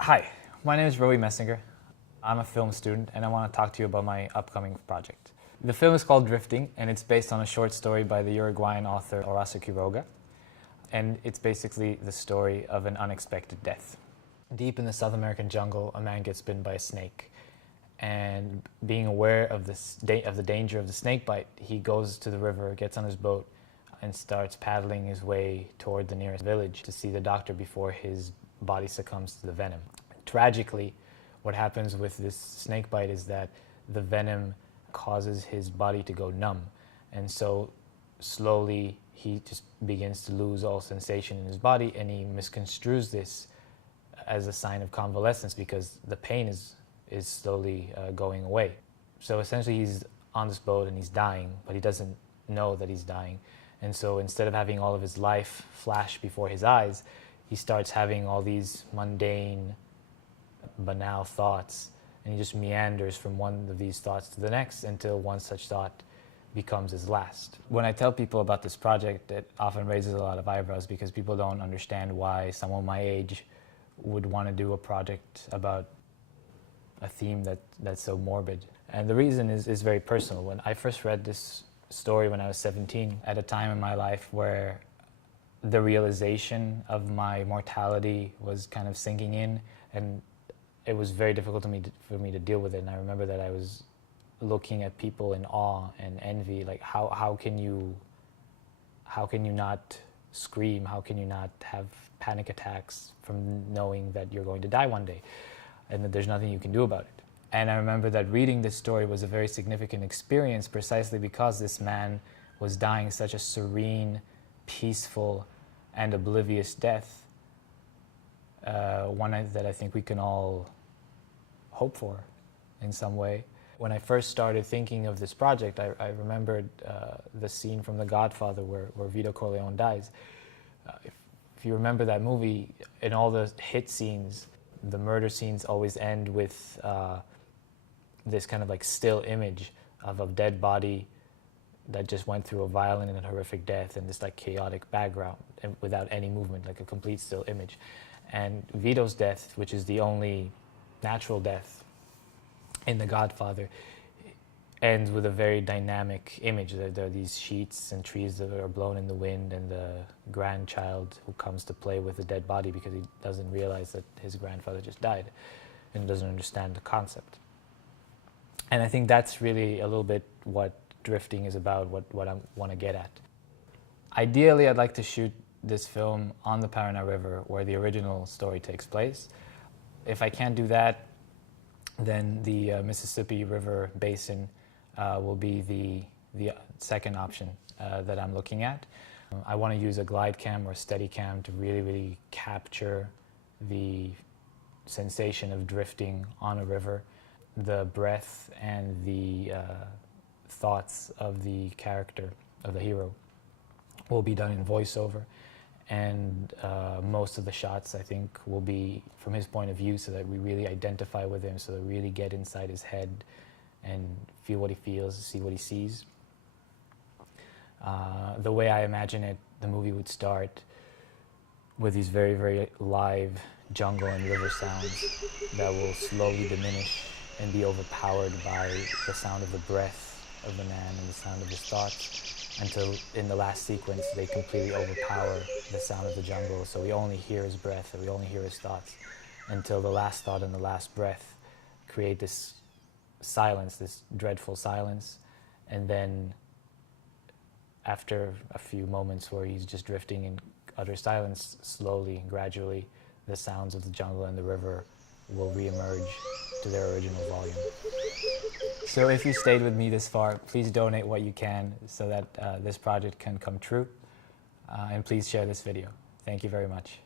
Hi, my name is Roee Messinger. I'm a film student and I want to talk to you about my upcoming project. The film is called Drifting and it's based on a short story by the Uruguayan author Horacio Quiroga. And it's basically the story of an unexpected death. Deep in the South American jungle, a man gets bitten by a snake. And being aware of the danger of the snake bite, he goes to the river, gets on his boat, and starts paddling his way toward the nearest village to see the doctor before his body succumbs to the venom. Tragically, what happens with this snake bite is that the venom causes his body to go numb. And so slowly he just begins to lose all sensation in his body, and he misconstrues this as a sign of convalescence because the pain is slowly going away. So essentially he's on this boat and he's dying, but he doesn't know that he's dying. And so instead of having all of his life flash before his eyes, he starts having all these mundane, banal thoughts, and he just meanders from one of these thoughts to the next until one such thought becomes his last. When I tell people about this project, it often raises a lot of eyebrows because people don't understand why someone my age would want to do a project about a theme that's so morbid. And the reason is very personal. When I first read this story when I was 17, at a time in my life where the realization of my mortality was kind of sinking in, and it was very difficult for me to deal with it. And I remember that I was looking at people in awe and envy, like how can you not scream? How can you not have panic attacks from knowing that you're going to die one day and that there's nothing you can do about it? And I remember that reading this story was a very significant experience precisely because this man was dying such a serene, peaceful, and oblivious death, one that I think we can all hope for in some way. When I first started thinking of this project, I remembered the scene from The Godfather where Vito Corleone dies. If you remember that movie, in all the hit scenes, the murder scenes always end with this kind of like still image of a dead body that just went through a violent and horrific death and this like chaotic background and without any movement, like a complete still image. And Vito's death, which is the only natural death in The Godfather, ends with a very dynamic image. There are these sheets and trees that are blown in the wind, and the grandchild who comes to play with the dead body because he doesn't realize that his grandfather just died and doesn't understand the concept. And I think that's really a little bit what Drifting is about, what I want to get at. Ideally, I'd like to shoot this film on the Paraná River where the original story takes place. If I can't do that, then the Mississippi River Basin will be the second option that I'm looking at. I want to use a glide cam or a steady cam to really capture the sensation of drifting on a river, the breath and the thoughts of the character, of the hero, will be done in voiceover. And most of the shots, I think, will be from his point of view so that we really identify with him, so that we really get inside his head and feel what he feels, see what he sees. The way I imagine it, the movie would start with these very live jungle and river sounds that will slowly diminish and be overpowered by the sound of the breath of the man and the sound of his thoughts, until in the last sequence they completely overpower the sound of the jungle, so we only hear his breath and we only hear his thoughts, until the last thought and the last breath create this silence, this dreadful silence. And then after a few moments where he's just drifting in utter silence, slowly and gradually the sounds of the jungle and the river will reemerge to their original volume. So if you stayed with me this far, please donate what you can so that this project can come true. And please share this video. Thank you very much.